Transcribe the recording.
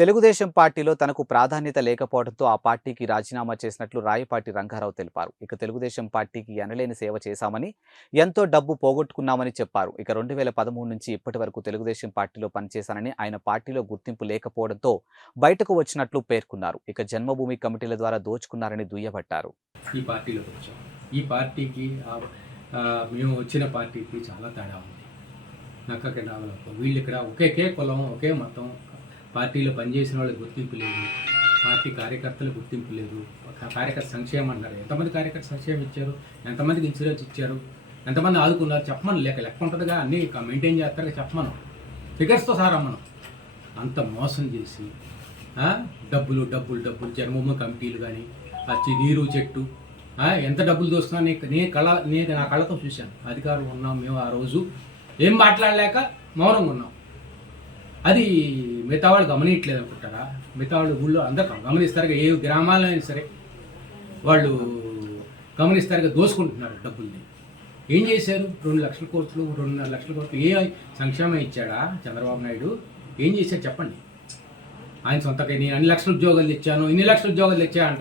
తెలుగుదేశం పార్టీలో తనకు ప్రాధాన్యత లేకపోవడంతో ఆ పార్టీకి రాజీనామా చేసినట్లు రాయపాటి రంగారావు తెలిపారు. ఇక తెలుగుదేశం పార్టీకి ఎనలేని సేవ చేశామని, ఎంతో డబ్బు పోగొట్టుకున్నామని చెప్పారు. ఇక 2013 నుంచి ఇప్పటి వరకు తెలుగుదేశం పార్టీలో పనిచేశానని, ఆయన పార్టీలో గుర్తింపు లేకపోవడంతో బయటకు వచ్చినట్లు పేర్కొన్నారు. ఇక జన్మభూమి కమిటీల ద్వారా దోచుకున్నారని దుయ్యబట్టారు. ఈ పార్టీలోకి వచ్చాం. ఈ పార్టీకి మేము వచ్చిన పార్టీకి చాలా తేడా ఉంది. నక్కకి రావడం వీళ్ళు ఇక్కడ ఒకే కులం, ఒకే మతం, పార్టీలో పనిచేసిన వాళ్ళకి గుర్తింపు లేదు, పార్టీ కార్యకర్తలు గుర్తింపు లేదు. కార్యకర్త సంక్షేమం అంటారు. ఎంతమంది కార్యకర్త సంక్షేమం ఇచ్చారు, ఎంతమందికి ఇన్సూరెన్స్ ఇచ్చారు, ఎంతమంది ఆదుకున్నారు చెప్పమని. లెక్క ఉంటుందిగా, అన్నీ మెయింటైన్ చేస్తారు చెప్పమను, ఫిగర్స్తో సారమ్మను. అంత మోసం చేసి డబ్బులు జన్మభూమి కమిటీలు కానీ నీరు చెట్టు ఎంత డబ్బులు దోస్తున్నా నేను నా కళ్ళతో చూశాను. అధికారులు ఉన్నాం మేము ఆ రోజు, ఏం మాట్లాడలేక మౌనంగా ఉన్నాం. అది మిగతా వాళ్ళు గమనించలేదు అనుకుంటారా? మిగతా వాళ్ళు ఊళ్ళో అందరూ గమనిస్తారుగా, ఏ గ్రామాల్లో అయినా సరే వాళ్ళు గమనిస్తారుగా, దోసుకుంటున్నారు డబ్బుల్ని. ఏం చేశారు? 2 లక్షల కోట్లు, 2.5 లక్షల కోట్లు ఏ సంక్షేమం ఇచ్చాడా చంద్రబాబు నాయుడు? ఏం చేశారు చెప్పండి. ఆయన సొంతగా నేను అన్ని లక్షల ఉద్యోగాలు తెచ్చాను, ఇన్ని లక్షల ఉద్యోగాలు తెచ్చా అంటాడు.